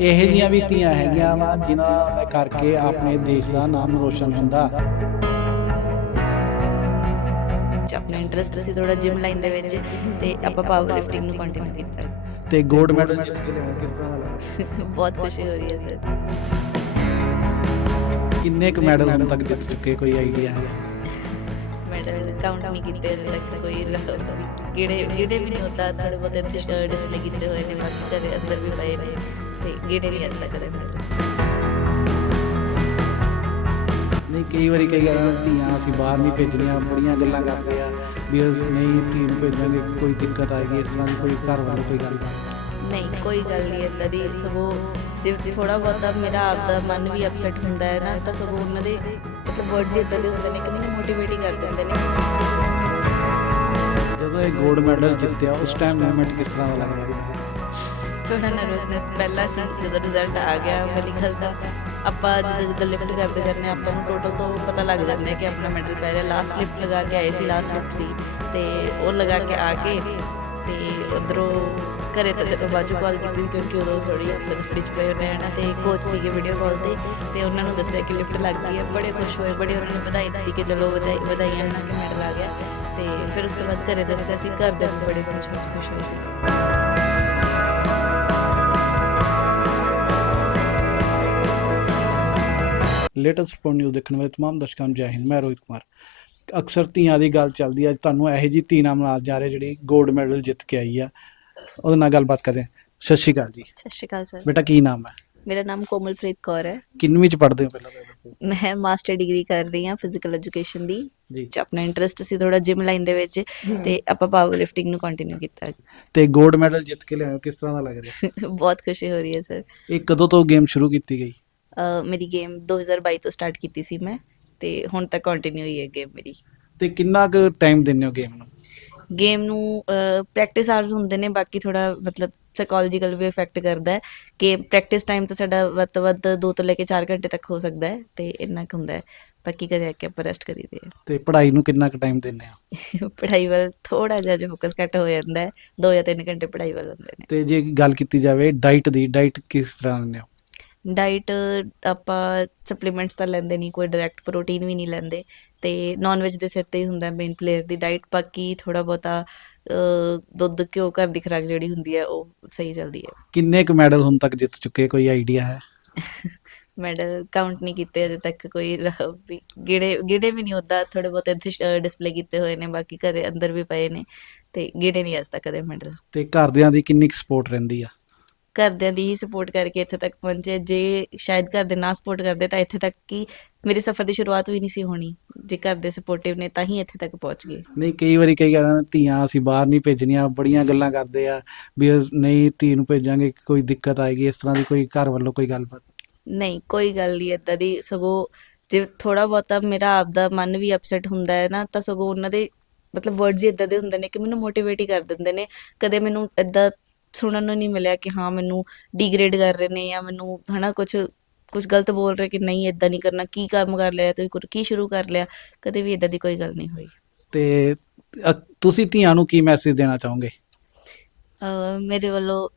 ਇਹੋ ਜਿਹੀਆਂ ਵੀ ਧੀਆਂ ਹੈਗੀਆਂ ਵਾ ਜਿਨ੍ਹਾਂ ਦੇ ਕਰਕੇ ਆਪਣੇ ਦੇਸ਼ ਦਾ ਨਾਮ ਰੋਸ਼ਨ ਹੁੰਦਾ। ਆਪਣਾ ਇੰਟਰਸਟ ਸੀ ਥੋੜਾ ਜਿਮ ਲਾਈਨ ਦੇ ਵਿੱਚ ਤੇ ਆਪਾਂ ਪਾਵਰ ਲਿਫਟਿੰਗ ਨੂੰ ਕੰਟੀਨਿਊ ਕੀਤਾ। ਤੇ 골ਡ ਮੈਡਲ ਜਿੱਤ ਕੇ ਲਿਆਓ ਕਿਸ ਤਰ੍ਹਾਂ ਦਾ ਲੱਗਦਾ? ਬਹੁਤ ਖੁਸ਼ੀ ਹੋ ਰਹੀ ਹੈ ਸਰ। ਕਿੰਨੇ ਕੁ ਮੈਡਲ ਹੁਣ ਤੱਕ ਜਿੱਤ ਚੁੱਕੇ ਕੋਈ ਆਈਡੀਆ ਹੈ? ਮੈਡਲ ਕਾਊਂਟ ਨਹੀਂ ਕੀਤੇ ਹਲੇ ਤੱਕ ਕੋਈ ਗਿੜੇ ਗਿੜੇ ਵੀ ਨਹੀਂ ਹੁੰਦਾ ਥੋੜੇ ਬਹੁਤੇ ਡਿਸਪਲੇ ਕੀਤੇ ਹੋਏ ਨੇ ਬਾਕੀ ਘਰੇ ਅੰਦਰ ਵੀ ਪਏ ਨੇ। ਤੇ ਗਿੜੇ ਨਹੀਂ ਅੱਜ ਤੱਕ ਕਦੇ ਨਹੀਂ ਕਈ ਵਾਰੀ ਕਈ ਗੱਲਾਂ ਧੀਆਂ ਅਸੀਂ ਬਾਹਰ ਨਹੀਂ ਭੇਜਣੀਆਂ ਬੜੀਆਂ ਗੱਲਾਂ ਕਰਦੇ ਆ ਵੀ ਅਸੀਂ ਨਹੀਂ ਧੀ ਨੂੰ ਭੇਜਾਂਗੇ ਕੋਈ ਦਿੱਕਤ ਆਏਗੀ ਇਸ ਤਰ੍ਹਾਂ ਦੀ ਕੋਈ ਘਰ ਵੱਲੋਂ ਕੋਈ ਗੱਲ ਨਹੀਂ। ਕੋਈ ਗੱਲ ਨਹੀਂ ਏਦਾਂ ਦੀ ਸਗੋਂ ਜੇ ਥੋੜਾ ਬਹੁਤਾ ਮੇਰਾ ਆਪਦਾ ਮਨ ਵੀ ਅਪਸੈਟ ਹੁੰਦਾ ਹੈ ਨਾ ਤਾਂ ਸਗੋਂ ਉਹਨਾਂ ਦੇ ਮਤਲਬ ਵਰਡਸ ਇਦਾਂ ਦੇ ਹੁੰਦੇ ਨੇ ਕਿ ਮੈਨੂੰ ਮੋਟੀਵੇਟ ਹੀ ਕਰ ਦਿੰਦੇ ਨੇ। ਜਦੋਂ ਇਹ 골ਡ ਮੈਡਲ ਜਿੱਤਿਆ ਉਸ ਟਾਈਮ ਮੂਮੈਂਟ ਕਿਸ ਤਰ੍ਹਾਂ ਦਾ ਲੱਗ ਰਿਹਾ ਸੀ? ਥੋੜਾ ਨਰਵਸਨੈਸ ਪਹਿਲਾਂ ਸੀ ਜਦੋਂ ਰਿਜ਼ਲਟ ਆ ਗਿਆ ਮੇਰੀ ਗੱਲ ਤਾਂ ਆਪਾਂ ਜਦੋਂ ਜਦੋਂ ਲਿਫਟ ਕਰਦੇ ਜਾਂਦੇ ਹਾਂ, ਆਪਾਂ ਨੂੰ ਟੋਟਲ ਤੋਂ ਪਤਾ ਲੱਗ ਜਾਂਦਾ ਹੈ ਕਿ ਆਪਣਾ ਮੈਡਲ ਪੈ ਰਿਹਾ। ਲਾਸਟ ਲਿਫਟ ਲਗਾ ਕੇ ਆਏ ਸੀ ਲਾਸਟ ਲਿਫਟ ਸੀ ਤੇ ਉਹ ਲਗਾ ਕੇ ਆ ਕੇ ਤੇ ਉਧਰੋਂ ਘਰੇ ਤਾਂ ਚਲੋ ਬਾਜੂ ਕਾਲ ਕੀਤੀ ਸੀ ਕਿਉਂਕਿ ਉਦੋਂ ਥੋੜੀ ਆਪਣੇ ਫ੍ਰਿਜ ਪਏ ਹੁੰਦੇ ਆ ਨਾ ਤੇ ਕੋਚ ਸੀਗੇ ਵੀਡੀਓ ਕਾਲ ਤੇ ਤੇ ਉਹਨਾਂ ਨੂੰ ਦੱਸਿਆ ਕਿ ਲਿਫਟ ਲੱਗ ਗਈ ਹੈ। ਬੜੇ ਖੁਸ਼ ਹੋਏ ਬੜੇ ਉਹਨਾਂ ਨੇ ਵਧਾਈ ਦਿੱਤੀ ਕਿ ਚਲੋ ਵਧਾਈ ਵਧਾਈਆਂ ਹਨਾ ਕਿ ਮੈਡਲ ਆ ਗਿਆ ਤੇ ਫਿਰ ਉਸ ਤੋਂ ਬਾਅਦ ਘਰੇ ਦੱਸਿਆ ਸੀ ਘਰ ਦੇ ਵੀ ਬੜੇ ਖੁਸ਼ ਖੁਸ਼ ਹੋਏ ਸੀ। ਲੇਟੈਸਟ ਰਿਪੋਰਟ ਨਿਊਜ਼ ਦੇਖਣ ਵਾਲੇ ਤਮਾਮ ਦਰਸ਼ਕਾਂ ਨੂੰ ਜੈ ਹਿੰਦ ਮੈਂ ਰੋਹਿਤ ਕੁਮਾਰ। ਅਕਸਰ ਧੀਆਂ ਦੀ ਗੱਲ ਚੱਲਦੀ ਹੈ ਤੁਹਾਨੂੰ ਇਹੋ ਜੀ ਧੀ ਨਾਲ ਮਿਲਾਇਆ ਜਾ ਰਿਹਾ ਜਿਹੜੀ 골ਡ ਮੈਡਲ ਜਿੱਤ ਕੇ ਆਈ ਆ ਉਹਦੇ ਨਾਲ ਗੱਲਬਾਤ ਕਰਦੇ ਹਾਂ। ਸਤਿ ਸ਼੍ਰੀ ਅਕਾਲ ਜੀ। ਸਤਿ ਸ਼੍ਰੀ ਅਕਾਲ ਸਰ। ਬੇਟਾ ਕੀ ਨਾਮ ਹੈ? ਮੇਰਾ ਨਾਮ ਕੋਮਲਪ੍ਰੀਤ ਕੌਰ ਹੈ। ਕਿੰਨਵੀਂ ਚ ਪੜ੍ਹਦੇ ਹੋ ਪਹਿਲਾਂ ਮੈਂ ਮਾਸਟਰ ਡਿਗਰੀ ਕਰ ਰਹੀ ਹਾਂ ਫਿਜ਼ੀਕਲ ਐਜੂਕੇਸ਼ਨ ਦੀ ਜੀ। ਆਪਣਾ ਇੰਟਰਸਟ ਸੀ ਥੋੜਾ ਜਿਮ ਲਾਈਨ ਦੇ ਵਿੱਚ ਤੇ ਆਪਾਂ ਪਾਵਰ ਲਿਫਟਿੰਗ ਨੂੰ ਕੰਟੀਨਿਊ ਕੀਤਾ। ਤੇ 골ਡ ਮੈਡਲ ਜਿੱਤ ਕੇ ਲਿਆਓ ਕਿਸ ਤਰ੍ਹਾਂ ਦਾ ਲੱਗ ਰਿਹਾ? ਬਹੁਤ ਖੁਸ਼ੀ ਹੋ ਰਹੀ ਹੈ ਸਰ। ਇਹ ਕਦੋਂ ਤੋਂ ਗੇਮ ਸ਼ੁਰੂ ਕੀਤੀ ਗਈ? ਮੇਰੀ ਗੇਮ 2022 ਤੋਂ ਸਟਾਰਟ ਕੀਤੀ ਸੀ ਮੈਂ ਤੇ ਹੁਣ ਤੱਕ ਕੰਟੀਨਿਊ ਹੀ ਹੈ ਗੇਮ ਮੇਰੀ। ਤੇ ਕਿੰਨਾ ਕੁ ਟਾਈਮ ਦਿੰਦੇ ਹੋ ਗੇਮ ਨੂੰ? ਗੇਮ ਨੂੰ ਪ੍ਰੈਕਟਿਸ ਆਵਰਸ ਹੁੰਦੇ ਨੇ ਬਾਕੀ ਥੋੜਾ ਮਤਲਬ ਸਾਈਕੋਲੋਜੀਕਲ ਵੀ ਇਫੈਕਟ ਕਰਦਾ ਹੈ ਕਿ ਪ੍ਰੈਕਟਿਸ ਟਾਈਮ ਤਾਂ ਸਾਡਾ ਵੱਧ ਤੋਂ ਵੱਧ 2 ਤੋਂ ਲੈ ਕੇ 4 ਘੰਟੇ ਤੱਕ ਹੋ ਸਕਦਾ ਹੈ ਤੇ ਇੰਨਾ ਕੁ ਹੁੰਦਾ ਹੈ। ਬਾਕੀ ਘਰੇ ਆ ਕੇ ਆਪਾਂ ਰੈਸਟ ਕਰੀਦੇ ਆ ਤੇ ਪੜ੍ਹਾਈ ਨੂੰ ਕਿੰਨਾ ਕੁ ਟਾਈਮ ਦਿੰਦੇ ਹੋ? ਪੜ੍ਹਾਈ ਵੱਲ ਥੋੜਾ ਜਿਹਾ ਜੋ ਫੋਕਸ ਘੱਟ ਹੋ ਜਾਂਦਾ ਹੈ 2 ਜਾਂ 3 ਘੰਟੇ ਪੜ੍ਹਾਈ ਵੱਲ ਹੁੰਦੇ ਨੇ। ਤੇ ਜੇ ਗੱਲ ਕੀਤੀ ਜਾਵੇ ਡਾਈਟ ਦੀ ਡਾਈਟ ਕਿਸ ਤਰ੍ਹਾਂ ਲੈਂਦੇ ਹੋ? ਡਾਈਟ ਆਪਾਂ ਸਪਲੀਮੈਂਟਸ ਤਾਂ ਲੈਂਦੇ ਨਹੀਂ ਕੋਈ ਡਾਇਰੈਕਟ ਪ੍ਰੋਟੀਨ ਵੀ ਨਹੀਂ ਲੈਂਦੇ ਤੇ ਨਾਨ ਵੈਜ ਦੇ ਸਿਰ ਤੇ ਹੀ ਹੁੰਦਾ ਮੇਨ ਪਲੇਅਰ ਦੀ ਡਾਈਟ ਬਾਕੀ ਥੋੜਾ ਬਹੁਤਾ ਦੁੱਧ ਘਿਓ ਘਰ ਦੀ ਖੁਰਾਕ ਜਿਹੜੀ ਹੁੰਦੀ ਹੈ ਉਹ ਸਹੀ ਚੱਲਦੀ ਹੈ। ਕਿੰਨੇ ਕੁ ਮੈਡਲ ਹੁਣ ਤੱਕ ਜਿੱਤ ਚੁੱਕੇ ਕੋਈ ਆਈਡੀਆ ਹੈ? ਮੈਡਲ ਕਾਊਂਟ ਨਹੀਂ ਕੀਤੇ ਅਜੇ ਤੱਕ ਕੋਈ ਗਿੜੇ ਗਿੜੇ ਵੀ ਨਹੀਂ ਹੁੰਦਾ ਥੋੜੇ ਬਹੁਤੇ ਡਿਸਪਲੇ ਕੀਤੇ ਹੋਏ ਨੇ ਬਾਕੀ ਘਰੇ ਅੰਦਰ ਵੀ ਪਏ ਨੇ ਤੇ ਗਿੜੇ ਨਹੀਂ ਅੱਜ ਤੱਕ ਕਦੇ ਮੈਡਲ। ਤੇ ਘਰਦਿਆਂ ਦੀ ਕਿੰਨੀ ਸਪੋਰਟ ਰਹਿੰਦੀ ਆ? ਘਰਦਿਆਂ ਦੀ ਹੀ ਸਪੋਰਟ ਕਰਕੇ ਇੱਥੇ ਤੱਕ ਪਹੁੰਚੇ। ਜੇ ਸ਼ਾਇਦ ਘਰ ਦੇ ਨਾ ਸਪੋਰਟ ਕਰਦੇ ਤਾਂ ਇੱਥੇ ਤੱਕ ਕੀ ਮੇਰੇ ਸਫ਼ਰ ਦੀ ਸ਼ੁਰੂਆਤ ਵੀ ਨਹੀਂ ਸੀ ਹੋਣੀ। ਜੇ ਘਰ ਦੇ ਸਪੋਰਟਿਵ ਨੇ ਤਾਂ ਹੀ ਇੱਥੇ ਤੱਕ ਪਹੁੰਚ ਗਏ। ਨਹੀਂ ਕਈ ਵਾਰੀ ਕਈ ਗੱਲਾਂ ਧੀਆਂ ਅਸੀਂ ਬਾਹਰ ਨਹੀਂ ਭੇਜਣੀਆਂ ਬੜੀਆਂ ਗੱਲਾਂ ਕਰਦੇ ਆ ਵੀ ਨਹੀਂ ਧੀ ਨੂੰ ਭੇਜਾਂਗੇ ਕੋਈ ਦਿੱਕਤ ਆਏਗੀ ਇਸ ਤਰ੍ਹਾਂ ਦੀ ਕੋਈ ਘਰ ਵੱਲੋਂ ਕੋਈ ਗੱਲਬਾਤ? ਨਹੀਂ ਕੋਈ ਗੱਲ ਨਹੀਂ ਏਦਾਂ ਦੀ। ਸਗੋਂ ਜੇ ਥੋੜਾ ਬਹੁਤਾ ਮੇਰਾ ਆਪਦਾ ਮਨ ਵੀ ਅਪਸੈਟ ਹੁੰਦਾ ਹੈ ਨਾ ਤਾਂ ਸਗੋਂ ਉਹਨਾਂ ਦੇ ਮਤਲਬ ਵਰਡਸ ਹੀ ਏਦਾਂ ਦੇ ਹੁੰਦੇ ਨੇ ਕਿ ਮੈਨੂੰ ਮੋਟੀਵੇਟ ਹੀ ਕਰ ਦਿੰਦੇ ਨੇ। ਕਦੇ ਮੈਨੂੰ ਏਦਾਂ ਸੁਣਨ ਨੂੰ ਨਹੀਂ ਮਿਲਿਆ ਕਿ ਹਾਂ ਮੈਨੂੰ ਡੀਗ੍ਰੇਡ ਕਰ ਰਹੇ ਨੇ ਜਾਂ ਮੈਨੂੰ ਹਨਾ ਕੁਝ ਕੁਝ ਗਲਤ ਬੋਲ ਰਹੇ ਕਿ ਨਹੀਂ ਏਦਾਂ ਨਹੀਂ ਕਰਨਾ ਕੀ ਕੰਮ ਕਰ ਲਿਆ ਤੂੰ ਕੁਰ- ਕੀ ਸ਼ੁਰੂ ਕਰ ਲਿਆ ਕਦੇ ਵੀ ਏਦਾਂ ਦੀ ਕੋਈ ਗੱਲ ਨਹੀਂ ਹੋਈ। ਤੇ ਤੁਸੀਂ ਧੀਆਂ ਨੂੰ ਕੀ ਮੈਸੇਜ ਦੇਣਾ ਚਾਹੋਗੇ? ਮੇਰੇ ਵੱਲੋਂ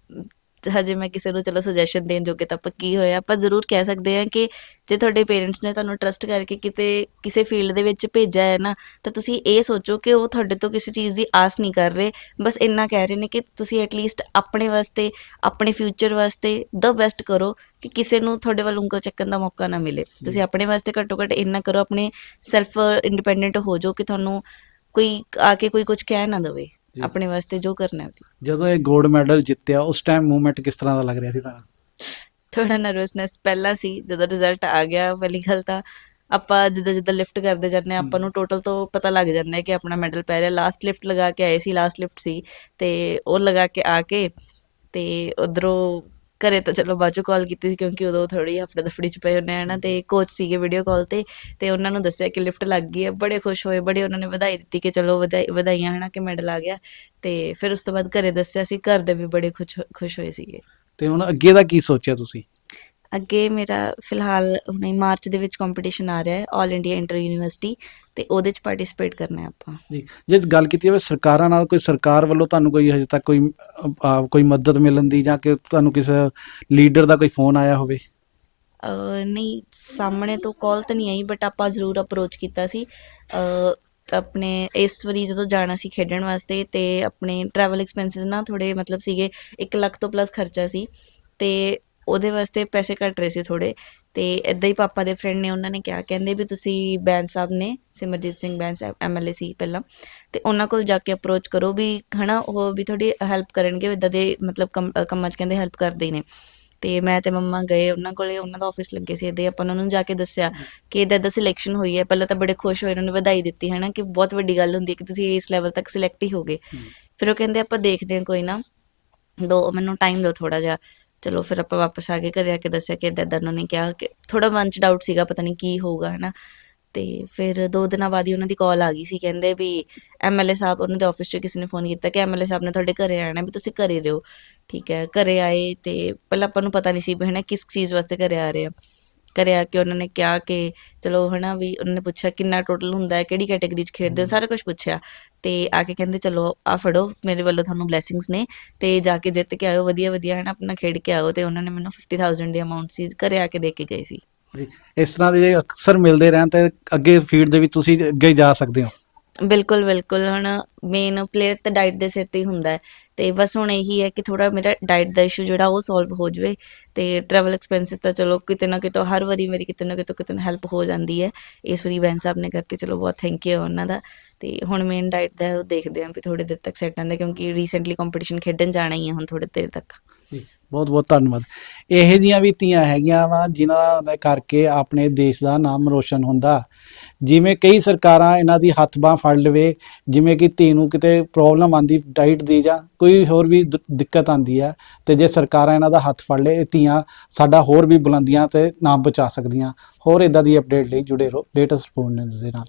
ਹਜੇ ਮੈਂ ਕਿਸੇ ਨੂੰ ਚਲੋ ਸੁਜੈਸ਼ਨ ਦੇਣ ਜੋਗੇ ਤਾਂ ਪੱਕੀ ਹੋਇਆ ਆਪਾਂ ਜ਼ਰੂਰ ਕਹਿ ਸਕਦੇ ਹਾਂ ਕਿ ਜੇ ਤੁਹਾਡੇ ਪੇਰੈਂਟਸ ਨੇ ਤੁਹਾਨੂੰ ਟਰਸਟ ਕਰਕੇ ਕਿਤੇ ਕਿਸੇ ਫੀਲਡ ਦੇ ਵਿੱਚ ਭੇਜਿਆ ਹੈ ਨਾ ਤਾਂ ਤੁਸੀਂ ਇਹ ਸੋਚੋ ਕਿ ਉਹ ਤੁਹਾਡੇ ਤੋਂ ਕਿਸੇ ਚੀਜ਼ ਦੀ ਆਸ ਨਹੀਂ ਕਰ ਰਹੇ। ਬਸ ਇੰਨਾ ਕਹਿ ਰਹੇ ਨੇ ਕਿ ਤੁਸੀਂ ਐਟਲੀਸਟ ਆਪਣੇ ਵਾਸਤੇ ਆਪਣੇ ਫਿਊਚਰ ਵਾਸਤੇ ਦ ਬੈਸਟ ਕਰੋ ਕਿ ਕਿਸੇ ਨੂੰ ਤੁਹਾਡੇ ਵੱਲ ਉਂਗਲ ਚੱਕਣ ਦਾ ਮੌਕਾ ਨਾ ਮਿਲੇ। ਤੁਸੀਂ ਆਪਣੇ ਵਾਸਤੇ ਘੱਟੋ ਘੱਟ ਇੰਨਾ ਕਰੋ ਆਪਣੇ ਸੈਲਫ ਇੰਡੀਪੈਂਡੈਂਟ ਹੋ ਜਾਓ ਕਿ ਤੁਹਾਨੂੰ ਕੋਈ ਆ ਕੇ ਕੋਈ ਕੁਝ ਕਹਿ ਨਾ ਦੇਵੇ। ਆਪਣੇ ਵਾਸਤੇ ਜੋ ਕਰਨਾ ਹੈ ਜਦੋਂ ਇਹ 골ਡ ਮੈਡਲ ਜਿੱਤਿਆ ਉਸ ਟਾਈਮ ਮੂਵਮੈਂਟ ਕਿਸ ਤਰ੍ਹਾਂ ਦਾ ਲੱਗ ਰਿਹਾ ਸੀ ਤੁਹਾਨੂੰ? ਥੋੜਾ ਨਰਵਸਨੈਸ ਪਹਿਲਾਂ ਸੀ ਜਦੋਂ ਰਿਜ਼ਲਟ ਆ ਗਿਆ ਪਹਿਲੀ ਗੱਲ ਤਾਂ ਆਪਾਂ ਜਿੱਦਾਂ ਜਿੱਦਾਂ ਲਿਫਟ ਕਰਦੇ ਜਾਂਦੇ ਹਾਂ ਆਪਾਂ ਨੂੰ ਟੋਟਲ ਤੋਂ ਪਤਾ ਲੱਗ ਜਾਂਦਾ ਹੈ ਕਿ ਆਪਣਾ ਮੈਡਲ ਪੈ ਰਿਹਾ। ਲਾਸਟ ਲਿਫਟ ਲਗਾ ਕੇ ਆਏ ਸੀ ਲਾਸਟ ਲਿਫਟ ਸੀ ਤੇ ਉਹ ਲਗਾ ਕੇ ਆ ਕੇ ਤੇ ਉਧਰੋਂ ਘਰੇ ਤਾਂ ਚਲੋ ਬਾਜੂ ਕਾਲ ਕੀਤੀ ਸੀ ਕਿਉਂਕਿ ਉਦੋਂ ਥੋੜੀ ਹਫੜੇ ਦਫੜੀ ਚ ਪਏ ਹਨਾ ਤੇ ਕੋਚ ਸੀਗੇ ਵੀਡੀਓ ਕਾਲ ਤੇ ਤੇ ਉਹਨਾਂ ਨੂੰ ਦੱਸਿਆ ਕਿ ਲਿਫਟ ਲੱਗ ਗਈ ਹੈ ਬੜੇ ਖੁਸ਼ ਹੋਏ ਬੜੇ ਉਹਨਾਂ ਨੇ ਵਧਾਈ ਦਿੱਤੀ ਕਿ ਚਲੋ ਵਧਾਈ ਵਧਾਈਆਂ ਹਨਾ ਕਿ ਮੈਡਲ ਆ ਗਿਆ ਤੇ ਫਿਰ ਉਸ ਤੋਂ ਬਾਅਦ ਘਰੇ ਦੱਸਿਆ ਸੀ ਘਰ ਦੇ ਵੀ ਬੜੇ ਖੁਸ਼ ਖੁਸ਼ ਹੋਏ ਸੀਗੇ। ਤੇ ਹੁਣ ਅੱਗੇ ਦਾ ਕੀ ਸੋਚਿਆ ਤੁਸੀਂ? ਅੱਗੇ ਮੇਰਾ ਫਿਲਹਾਲ ਹੁਣੇ ਮਾਰਚ ਦੇ ਵਿੱਚ ਕੰਪੀਟੀਸ਼ਨ ਆ ਰਿਹਾ ਹੈ 올 ਇੰਡੀਆ ਇੰਟਰ ਯੂਨੀਵਰਸਿਟੀ ਤੇ ਉਹਦੇ ਚ ਪਾਰਟਿਸਿਪੇਟ ਕਰਨਾ ਹੈ ਆਪਾਂ। ਜੀ ਜੇ ਗੱਲ ਕੀਤੀ ਜਾਵੇ ਸਰਕਾਰਾਂ ਨਾਲ ਕੋਈ ਸਰਕਾਰ ਵੱਲੋਂ ਤੁਹਾਨੂੰ ਕੋਈ ਹਜੇ ਤੱਕ ਕੋਈ ਕੋਈ ਮਦਦ ਮਿਲਣ ਦੀ ਜਾਂ ਕਿ ਤੁਹਾਨੂੰ ਕਿਸੇ ਲੀਡਰ ਦਾ ਕੋਈ ਫੋਨ ਆਇਆ ਹੋਵੇ? ਨਹੀਂ ਸਾਹਮਣੇ ਤੋਂ ਕਾਲ ਤਾਂ ਨਹੀਂ ਆਈ ਬਟ ਆਪਾਂ ਜ਼ਰੂਰ ਅਪਰੋਚ ਕੀਤਾ ਸੀ। ਆਪਣੇ ਇਸ ਵਾਰੀ ਜਦੋਂ ਜਾਣਾ ਸੀ ਖੇਡਣ ਵਾਸਤੇ ਤੇ ਆਪਣੇ ਟਰੈਵਲ ਐਕਸਪੈਂਸਸ ਨਾ ਥੋੜੇ ਮਤਲਬ ਸੀਗੇ 1 ਲੱਖ ਤੋਂ ਪਲੱਸ ਖਰਚਾ ਸੀ। ਤੇ ਉਹਦੇ ਵਾਸਤੇ ਪੈਸੇ ਘੱਟ ਰਹੇ ਸੀ ਥੋੜੇ ਤੇ ਇਦਾਂ ਹੀ ਪਾਪਾ ਦੇ ਫਰੈਂਡ ਨੇ ਉਹਨਾਂ ਨੇ ਕਿਹਾ ਕਹਿੰਦੇ ਵੀ ਤੁਸੀਂ ਬੈਂਸ ਸਾਹਿਬ ਨੇ ਸਿਮਰਜੀਤ ਸਿੰਘ ਬੈਂਸ ਐਮਐਲਏ ਸੀ ਪਹਿਲਾਂ ਤੇ ਉਹਨਾਂ ਕੋਲ ਜਾ ਕੇ ਅਪਰੋਚ ਕਰੋ ਵੀ ਹਨਾ ਉਹ ਵੀ ਥੋੜੀ ਹੈਲਪ ਕਰਨਗੇ ਇਦਾਂ ਦੇ ਮਤਲਬ ਕੰਮ- 'ਚ ਕਹਿੰਦੇ ਹੈਲਪ ਕਰਦੇ ਨੇ। ਤੇ ਮੈਂ ਤੇ ਮੰਮਾ ਗਏ ਉਹਨਾਂ ਕੋਲੇ ਉਹਨਾਂ ਦਾ ਆਫਿਸ ਲੱਗੇ ਸੀ ਹੀ ਆਪਾਂ ਉਹਨਾਂ ਨੂੰ ਜਾ ਕੇ ਦੱਸਿਆ ਕਿ ਏਦਾਂ ਏਦਾਂ ਸਿਲੈਕਸ਼ਨ ਹੋਈ ਹੈ। ਪਹਿਲਾਂ ਤਾਂ ਬੜੇ ਖੁਸ਼ ਹੋਏ ਉਹਨਾਂ ਨੇ ਵਧਾਈ ਦਿੱਤੀ ਹੈ ਨਾ ਕਿ ਬਹੁਤ ਵੱਡੀ ਗੱਲ ਹੁੰਦੀ ਹੈ ਕਿ ਤੁਸੀਂ ਇਸ ਲੈਵਲ ਤੱਕ ਸਿਲੈਕਟ ਹੀ ਹੋ। ਗਏ ਹਮ। ਫਿਰ ਉਹ ਕਹਿੰਦੇ ਆਪਾਂ ਦੇਖਦੇ ਹਾਂ ਕੋਈ ਨਾ ਦੋ ਮੈਨੂੰ ਟਾਈਮ ਦਿਓ ਥੋੜਾ ਜਿਹਾ। ਚਲੋ ਫਿਰ ਆਪਾਂ ਵਾਪਸ ਆ ਕੇ ਘਰੇ ਆ ਕੇ ਦੱਸਿਆ ਕਿ ਏਦਾਂ ਏਦਾਂ ਉਹਨਾਂ ਨੇ ਕਿਹਾ ਕਿ ਥੋੜਾ ਮਨ ਚ ਡਾਊਟ ਸੀਗਾ, ਪਤਾ ਨਹੀਂ ਕੀ ਹੋਊਗਾ, ਹਨਾ। ਤੇ ਫਿਰ ਦੋ ਦਿਨਾਂ ਬਾਅਦ ਹੀ ਉਹਨਾਂ ਦੀ ਕਾਲ ਆ ਗਈ ਸੀ, ਕਹਿੰਦੇ ਵੀ ਐਮਐਲਏ ਸਾਹਿਬ ਉਹਨਾਂ ਦੇ ਆਫਿਸ 'ਚ ਕਿਸੇ ਨੇ ਫੋਨ ਕੀਤਾ ਕਿ ਐਮਐਲਏ ਸਾਹਿਬ ਨੇ ਤੁਹਾਡੇ ਘਰੇ ਆਣਾ ਵੀ ਤੁਸੀਂ ਘਰੇ ਰਹੋ। ਠੀਕ ਹੈ, ਘਰੇ ਆਏ ਤੇ ਪਹਿਲਾਂ ਆਪਾਂ ਨੂੰ ਪਤਾ ਨਹੀਂ ਸੀ ਵੀ ਹਨਾ ਕਿਸ ਚੀਜ਼ ਵਾਸਤੇ ਘਰੇ ਆ ਰਹੇ ਆ। ਘਰੇ ਆ ਕੇ ਉਹਨਾਂ ਨੇ ਕਿਹਾ ਕਿ ਚਲੋ ਹਨਾ ਵੀ ਉਹਨਾਂ ਨੇ ਪੁੱਛਿਆ ਕਿੰਨਾ ਟੋਟਲ ਹੁੰਦਾ ਹੈ ਕਿਹੜੀ ਕੈਟਾਗਰੀ 'ਚ ਖੇਡਦੇ ਹੋ ਸਾਰਾ ਕੁਝ ਪੁੱਛਿਆ। ਤੇ ਆ ਕੇ ਕਹਿੰਦੇ ਚਲੋ ਆ ਫੜੋ ਮੇਰੇ ਵੱਲੋਂ ਤੁਹਾਨੂੰ ਬਲੇਸਿੰਗਸ ਨੇ। ਤੇ ਜਾ ਕੇ ਜਿੱਤ ਕੇ ਆਇਓ ਵਧੀਆ ਵਧੀਆ ਹਨਾ ਆਪਣਾ ਖੇਡ ਕੇ ਆਓ ਤੇ ਉਹਨਾਂ ਨੇ ਮੈਨੂੰ 50000 ਦੀ ਅਮਾਉਂਟ ਸੀ ਘਰੇ ਆ ਕੇ ਦੇ ਕੇ ਗਏ ਸੀ। ਇਸ ਤਰ੍ਹਾਂ ਦੇ ਅਕਸਰ ਮਿਲਦੇ ਰਹਿਣ ਤੇ ਅੱਗੇ ਫੀਲਡ ਦੇ ਵਿੱਚ ਤੁਸੀਂ ਅੱਗੇ ਜਾ ਸਕਦੇ ਹੋ। ਬਿਲਕੁਲ ਬਿਲਕੁਲ ਹੁਣ ਮੇਨ ਪਲੇਅਰ ਤਾਂ ਡਾਈਟ ਦੇ ਸਿਰ ਤੇ ਹੀ ਹੁੰਦਾ ਹੈ। ਤੇ ਬਸ ਹੁਣ ਇਹੀ ਹੈ ਕਿ ਥੋੜਾ ਮੇਰਾ ਡਾਈਟ ਦਾ ਇਸ਼ੂ ਜਿਹੜਾ ਉਹ ਸੋਲਵ ਹੋ ਜਾਵੇ ਤੇ ਟਰੈਵਲ ਐਕਸਪੈਂਸਸ ਤਾਂ ਚਲੋ ਕਿਤੇ ਨਾ ਕਿਤੇ, ਹਰ ਵਾਰੀ ਮੇਰੀ ਕਿਤੇ ਨਾ ਕਿਤੇ ਕਿਤੇ ਹੈਲਪ ਹੋ ਜਾਂਦੀ ਹੈ। ਇਸ ਵਾਰੀ ਬੈਨ ਸਾਹਿਬ ਨੇ ਕਰਤੀ ਚਲੋ ਬਹੁਤ ਥੈਂਕ ਯੂ ਉਹਨਾਂ ਦਾ। ਤੇ ਹੁਣ ਮੇਨ ਡਾਈਟ ਦਾ ਉਹ ਦੇਖਦੇ ਆਂ ਵੀ ਥੋੜੇ ਦਿਨ ਤੱਕ ਸੈੱਟ ਆਂਦੇ ਕਿਉਂਕਿ ਰੀਸੈਂਟਲੀ ਕੰਪੀਟੀਸ਼ਨ ਖੇਡਣ ਜਾਣਾ ਹੀ ਹੈ ਹੁਣ ਥੋੜੇ ਦੇਰ ਤੱਕ। ਬਹੁਤ ਬਹੁਤ ਧੰਨਵਾਦ। ਇਹੋ ਜੀਆਂ ਵੀ ਧੀਆਂ ਹੈਗੀਆਂ ਵਾ, ਜਿਨ੍ਹਾਂ ਦੇ ਕਰਕੇ ਆਪਣੇ ਦੇਸ਼ ਦਾ ਨਾਮ ਰੋਸ਼ਨ ਹੁੰਦਾ। ਜਿਵੇਂ ਕਈ ਸਰਕਾਰਾਂ ਇਹਨਾਂ ਦੀ ਹੱਥ ਬਾਹ ਫੜ ਲਵੇ, ਜਿਵੇਂ ਕਿ ਧੀ ਨੂੰ ਕਿਤੇ ਪ੍ਰੋਬਲਮ ਆਂਦੀ ਡਾਈਟ ਦੀ ਜਾਂ ਕੋਈ ਹੋਰ ਵੀ ਦਿੱਕਤ ਆਂਦੀ ਹੈ ਤੇ ਜੇ ਸਰਕਾਰਾਂ ਇਹਨਾਂ ਦਾ ਹੱਥ ਫੜ ਲੇ ਧੀਆਂ ਸਾਡਾ ਹੋਰ ਵੀ ਬੁਲੰਦੀਆਂ ਤੇ ਨਾਮ ਬਚਾ ਸਕਦੀਆਂ। ਹੋਰ ਇਦਾਂ ਦੀ ਅਪਡੇਟ ਲਈ ਜੁੜੇ ਰਹੋ ਲੇਟੈਸਟ ਫੋਨ ਨਿਊਜ਼ ਦੇ ਨਾਲ।